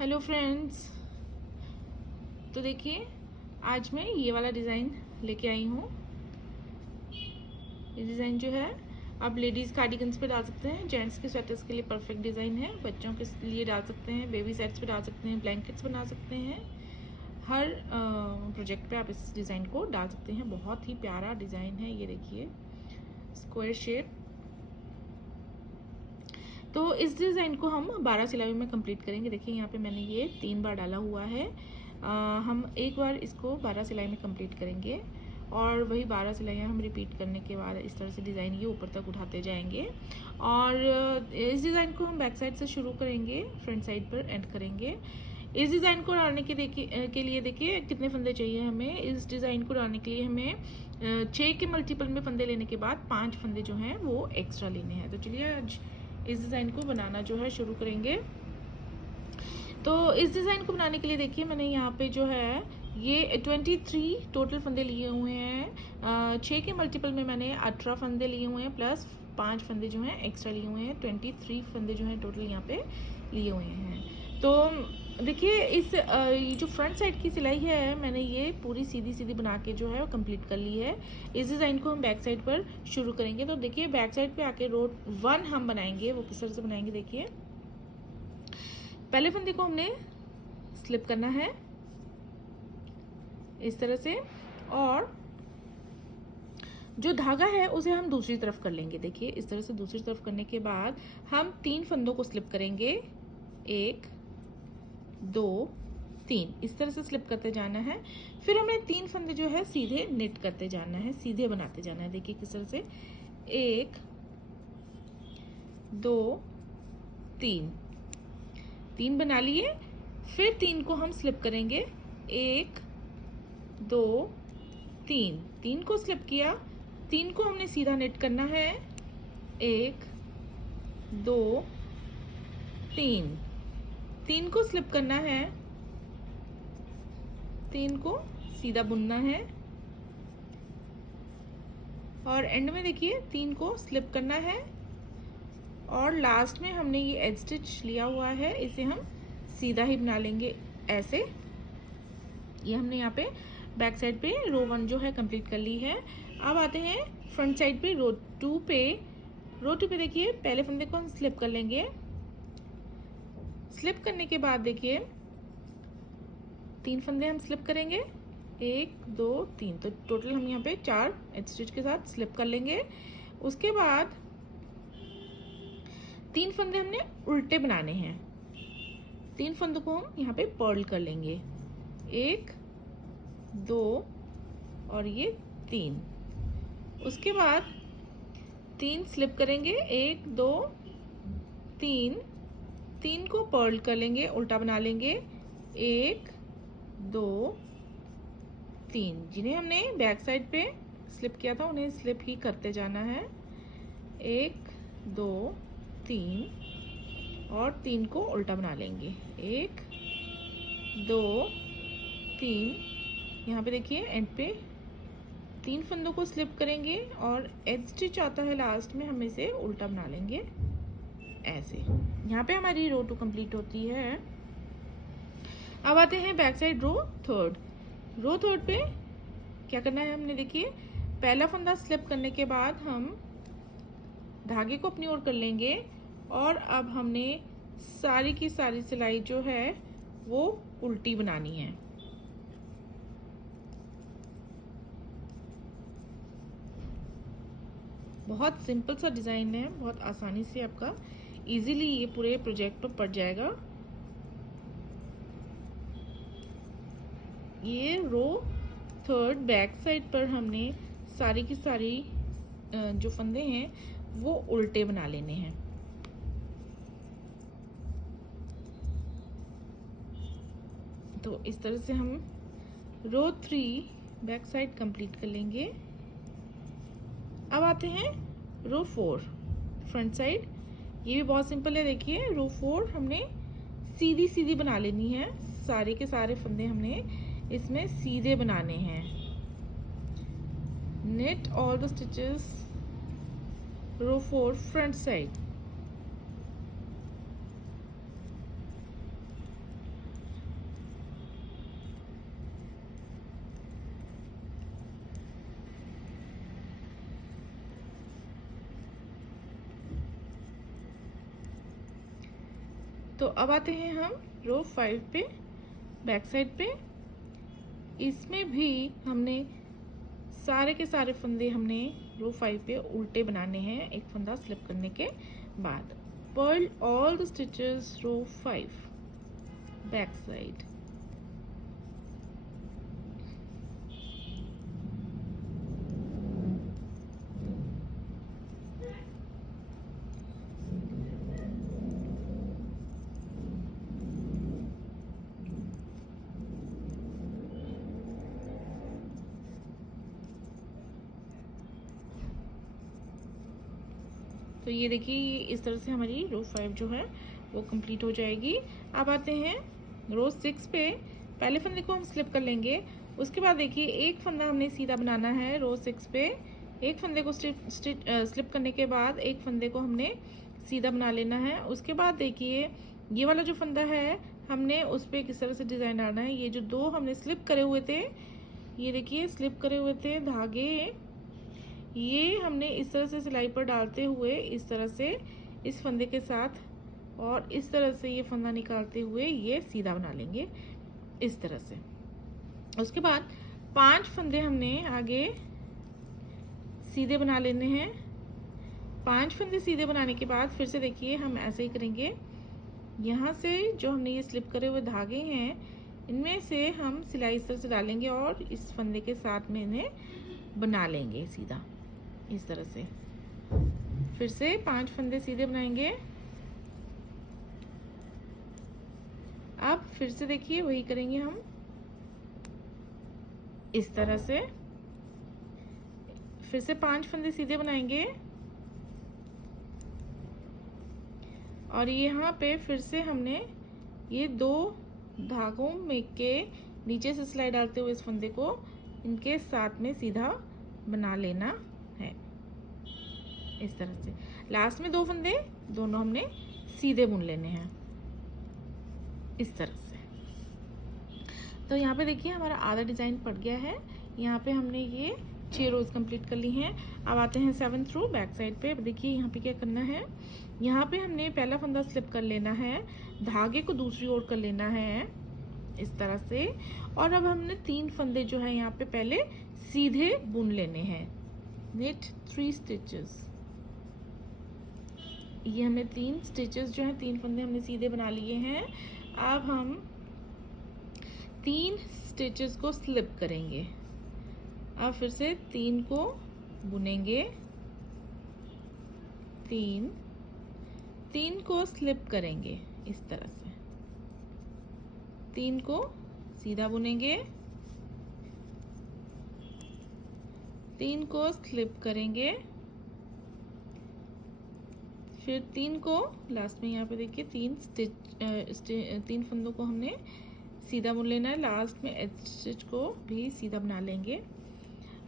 Hello friends. तो देखिए, आज मैं ये वाला डिज़ाइन लेके आई हूँ। ये डिज़ाइन जो है आप लेडीज़ कार्डिगन्स पे डाल सकते हैं, जेंट्स के स्वेटर्स के लिए परफेक्ट डिज़ाइन है, बच्चों के लिए डाल सकते हैं, बेबी सेट्स पे डाल सकते हैं, ब्लैंकेट्स बना सकते हैं। हर प्रोजेक्ट पे आप इस डिज़ाइन को डाल सकते हैं। बहुत ही प्यारा डिज़ाइन है, ये देखिए, स्क्वायर शेप। तो इस डिज़ाइन को हम 12 सिलाई में कंप्लीट करेंगे। देखिए यहाँ पे मैंने ये 3 बार डाला हुआ है। हम एक बार इसको 12 सिलाई में कंप्लीट करेंगे और वही 12 सिलाइयाँ हम रिपीट करने के बाद इस तरह से डिज़ाइन ये ऊपर तक उठाते जाएंगे। और इस डिज़ाइन को हम बैक साइड से शुरू करेंगे, फ्रंट साइड पर एंड करेंगे। इस डिज़ाइन को डालने के लिए देखिए कितने फंदे चाहिए हमें। इस डिज़ाइन को डालने के लिए हमें 6 के मल्टीपल में फंदे लेने के बाद 5 फंदे जो हैं वो एक्स्ट्रा लेने हैं। तो चलिए आज इस डिज़ाइन को बनाना जो है शुरू करेंगे। तो इस डिज़ाइन को बनाने के लिए देखिए मैंने यहाँ पे जो है ये 23 टोटल फंदे लिए हुए हैं। 6 के मल्टीपल में मैंने 18 फंदे लिए हुए हैं, प्लस 5 फंदे जो हैं एक्स्ट्रा लिए हुए हैं। 23 फंदे जो हैं टोटल यहाँ पे लिए हुए हैं। तो देखिए इस ये जो फ्रंट साइड की सिलाई है मैंने ये पूरी सीधी सीधी बना के जो है वो कंप्लीट कर ली है। इस डिज़ाइन को हम बैक साइड पर शुरू करेंगे। तो देखिए बैक साइड पे आके रो 1 हम बनाएंगे, वो किस तरह से बनाएंगे देखिए। पहले फंदे को हमने स्लिप करना है इस तरह से, और जो धागा है उसे हम दूसरी तरफ कर लेंगे। देखिए इस तरह से दूसरी तरफ करने के बाद हम 3 फंदों को स्लिप करेंगे, 1 2 3 इस तरह से स्लिप करते जाना है। फिर हमें 3 फंदे जो है सीधे निट करते जाना है, सीधे बनाते जाना है। देखिए किस तरह से 1 2 3 बना लिए। फिर 3 को हम स्लिप करेंगे, 1 2 3 को स्लिप किया। 3 को हमने सीधा निट करना है, 1 2 3 को स्लिप करना है, 3 को सीधा बुनना है, और एंड में देखिए 3 को स्लिप करना है। और लास्ट में हमने ये एज स्टिच लिया हुआ है, इसे हम सीधा ही बना लेंगे ऐसे। ये हमने यहाँ पे बैक साइड पे रो 1 जो है कंप्लीट कर ली है। अब आते हैं फ्रंट साइड पे रो 2 पे। रो 2 पे देखिए पहले फंदे को हम स्लिप कर लेंगे। स्लिप करने के बाद देखिए 3 फंदे हम स्लिप करेंगे, 1 2 3, तो टोटल हम यहाँ पे 4 एज स्टिच के साथ स्लिप कर लेंगे। उसके बाद 3 फंदे हमने उल्टे बनाने हैं। 3 फंदों को हम यहाँ पे पर्ल कर लेंगे, 1 2 और ये 3। उसके बाद 3 स्लिप करेंगे, 1 2 3 को पर्ल कर लेंगे, उल्टा बना लेंगे, 1 2 3। जिन्हें हमने बैक साइड पे स्लिप किया था उन्हें स्लिप ही करते जाना है, 1 2 3 और 3 को उल्टा बना लेंगे, 1 2 3। यहाँ पे देखिए एंड पे 3 फंदों को स्लिप करेंगे और एज स्टिच आता है लास्ट में, हम इसे उल्टा बना लेंगे ऐसे। यहाँ पे हमारी रो 2 कंप्लीट होती है। अब आते हैं बैक साइड रो 3। रो 3 पे क्या करना है हमने, देखिए पहला फंदा स्लिप करने के बाद हम धागे को अपनी ओर कर लेंगे, और अब हमने सारी की सारी सिलाई जो है वो उल्टी बनानी है। बहुत सिंपल सा डिज़ाइन है, बहुत आसानी से आपका इजीली ये पूरे प्रोजेक्ट पर पड़ जाएगा। ये रो 3 बैक साइड पर हमने सारी की सारी जो फंदे हैं वो उल्टे बना लेने हैं। तो इस तरह से हम रो 3 बैक साइड कंप्लीट कर लेंगे। अब आते हैं रो 4 फ्रंट साइड। ये भी बहुत सिंपल है। देखिए रो 4 हमने सीधी सीधी बना लेनी है, सारे के सारे फंदे हमने इसमें सीधे बनाने हैं। knit all the stitches row 4 front side। तो अब आते हैं हम रो 5 पे, बैक साइड पे। इसमें भी हमने सारे के सारे फंदे हमने रो 5 पे उल्टे बनाने हैं एक फंदा स्लिप करने के बाद। Purl all the stitches row 5 back side. तो ये देखिए इस तरह से हमारी रो 5 जो है वो कंप्लीट हो जाएगी। अब आते हैं रो 6 पे। पहले फंदे को हम स्लिप कर लेंगे, उसके बाद देखिए एक फंदा हमने सीधा बनाना है रो 6 पे। एक फंदे को स्लिप करने के बाद एक फंदे को हमने सीधा बना लेना है। उसके बाद देखिए ये वाला जो फंदा है हमने उस पर किस तरह से डिज़ाइन डालना है। ये जो दो हमने स्लिप करे हुए थे, ये देखिए स्लिप करे हुए थे धागे, ये हमने इस तरह से सिलाई पर डालते हुए इस तरह से इस फंदे के साथ और इस तरह से ये फंदा निकालते हुए ये सीधा बना लेंगे इस तरह से। उसके बाद 5 फंदे हमने आगे सीधे बना लेने हैं। 5 फंदे सीधे बनाने के बाद फिर से देखिए हम ऐसे ही करेंगे। यहाँ से जो हमने ये स्लिप करे हुए धागे हैं इनमें से हम सिलाई इस तरह से डालेंगे और इस फंदे के साथ में इन्हें बना लेंगे सीधा इस तरह से। फिर से 5 फंदे सीधे बनाएंगे। अब फिर से देखिए वही करेंगे हम इस तरह से। फिर से 5 फंदे सीधे बनाएंगे और यहाँ पे फिर से हमने ये 2 धागों में के नीचे से सिलाई डालते हुए इस फंदे को इनके साथ में सीधा बना लेना है इस तरह से। लास्ट में 2 फंदे दोनों हमने सीधे बुन लेने हैं इस तरह से। तो यहाँ पे देखिए हमारा आधा डिजाइन पड़ गया है। यहाँ पे हमने ये 6 रोज कंप्लीट कर ली हैं। अब आते हैं 7th रो बैक साइड पे। देखिए यहाँ पे क्या करना है, यहाँ पे हमने पहला फंदा स्लिप कर लेना है, धागे को दूसरी ओर कर लेना है इस तरह से। और अब हमने 3 फंदे जो है यहाँ पे पहले सीधे बुन लेने हैं। Net 3 stitches. ये हमें 3 स्टिचेस जो है 3 फंदे हमने सीधे बना लिए हैं। अब हम 3 स्टिचेस को स्लिप करेंगे। अब फिर से 3 को बुनेंगे, 3 को स्लिप करेंगे इस तरह से, 3 को सीधा बुनेंगे, 3 को स्लिप करेंगे, फिर 3 को लास्ट में यहाँ पे देखिए 3 फंदों को हमने सीधा बुन लेना है। लास्ट में एज स्टिच को भी सीधा बना लेंगे।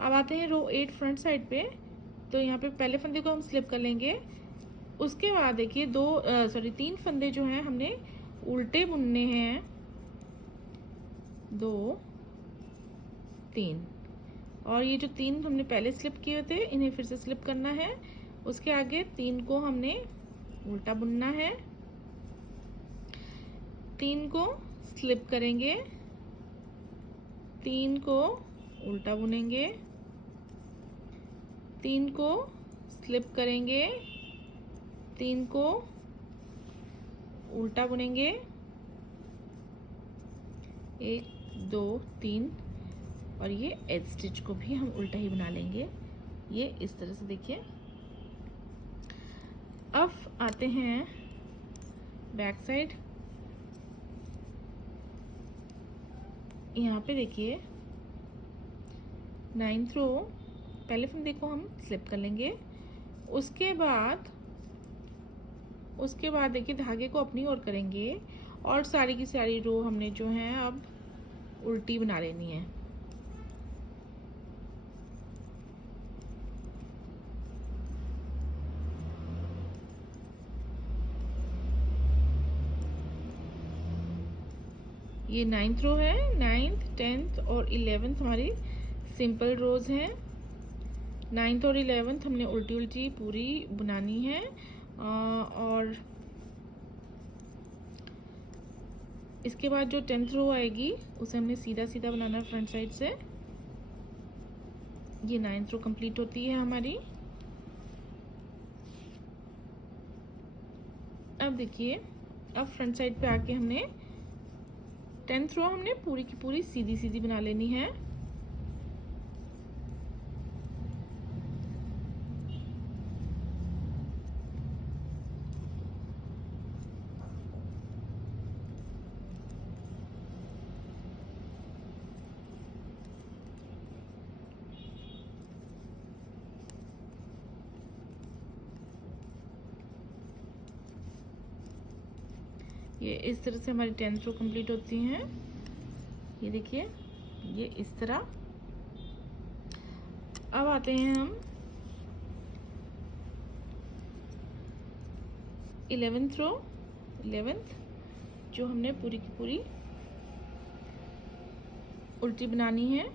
अब आते हैं रो 8 फ्रंट साइड पे। तो यहाँ पे पहले फंदे को हम स्लिप कर लेंगे। उसके बाद देखिए 3 फंदे जो हैं हमने उल्टे बुनने हैं, 2 3। और ये जो 3 हमने पहले स्लिप किए हुए थे इन्हें फिर से स्लिप करना है। उसके आगे 3 को हमने उल्टा बुनना है, 3 को स्लिप करेंगे, 3 को उल्टा बुनेंगे, 3 को स्लिप करेंगे, 3 को उल्टा बुनेंगे, 1 2 3। और ये एज स्टिच को भी हम उल्टा ही बना लेंगे ये इस तरह से। देखिए अब आते हैं बैक साइड। यहाँ पे देखिए 9th रो पहले फंदे को हम स्लिप कर लेंगे। उसके बाद देखिए धागे को अपनी ओर करेंगे और सारी की सारी रो हमने जो है अब उल्टी बना लेनी है। ये 9th रो है। 9th 10th और 11th हमारी सिंपल रोज हैं। 9th और 11th हमने उल्टी उल्टी पूरी बनानी है। और इसके बाद जो 10th रो आएगी उसे हमने सीधा सीधा बनाना है फ्रंट साइड से। ये 9th रो कंप्लीट होती है हमारी। अब देखिए, अब फ्रंट साइड पे आके हमने 10th रो हमने पूरी की पूरी सीधी सीधी बना लेनी है। ये इस तरह से हमारी 10th रो कंप्लीट होती हैं। ये देखिए, ये इस तरह। अब आते हैं हम 11th रो। 11th जो हमने पूरी की पूरी उल्टी बनानी है।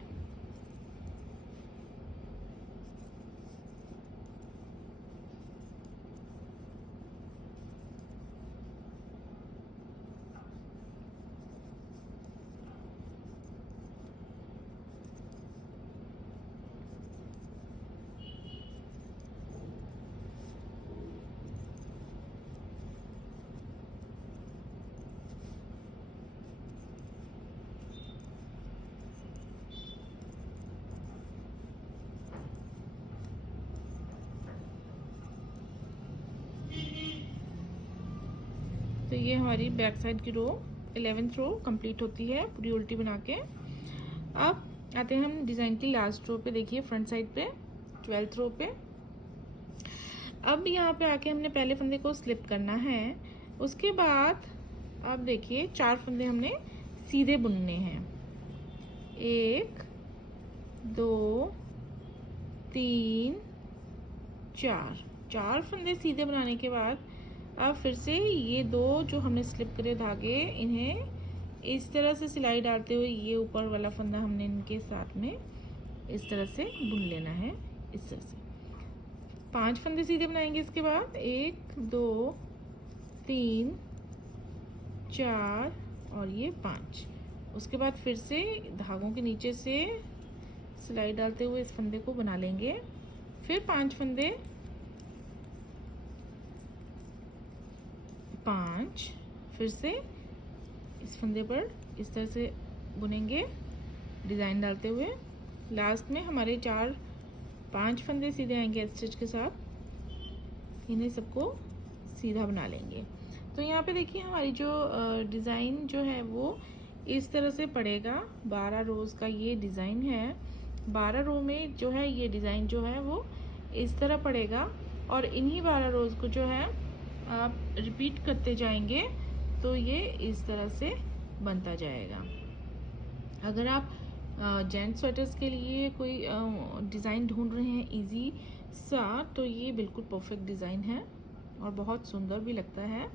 तो ये हमारी बैक साइड की रो 11th रो कंप्लीट होती है पूरी उल्टी बना के। अब आते हैं हम डिज़ाइन की लास्ट रो पे। देखिए फ्रंट साइड पे 12th रो पे। अब यहाँ पे आके हमने पहले फंदे को स्लिप करना है। उसके बाद अब देखिए 4 फंदे हमने सीधे बुनने हैं। 1 2 3 4 फंदे सीधे बनाने के बाद अब फिर से ये 2 जो हमने स्लिप करे धागे, इन्हें इस तरह से सिलाई डालते हुए ये ऊपर वाला फंदा हमने इनके साथ में इस तरह से बुन लेना है। इस तरह से 5 फंदे सीधे बनाएंगे। इसके बाद 1 2 3 4 और ये 5। उसके बाद फिर से धागों के नीचे से सिलाई डालते हुए इस फंदे को बना लेंगे। फिर 5 फंदे, 5 फिर से इस फंदे पर इस तरह से बुनेंगे डिज़ाइन डालते हुए। लास्ट में हमारे 5 फंदे सीधे आएंगे स्टिच के साथ। इन्हें सबको सीधा बना लेंगे। तो यहाँ पे देखिए हमारी जो डिज़ाइन जो है वो इस तरह से पड़ेगा। 12 रोज़ का ये डिज़ाइन है। 12 रो में जो है ये डिज़ाइन जो है वो इस तरह पड़ेगा और इन्हीं 12 रोज़ को जो है आप रिपीट करते जाएंगे तो ये इस तरह से बनता जाएगा। अगर आप जेंट्स स्वेटर्स के लिए कोई डिज़ाइन ढूंढ रहे हैं इजी सा, तो ये बिल्कुल परफेक्ट डिज़ाइन है और बहुत सुंदर भी लगता है।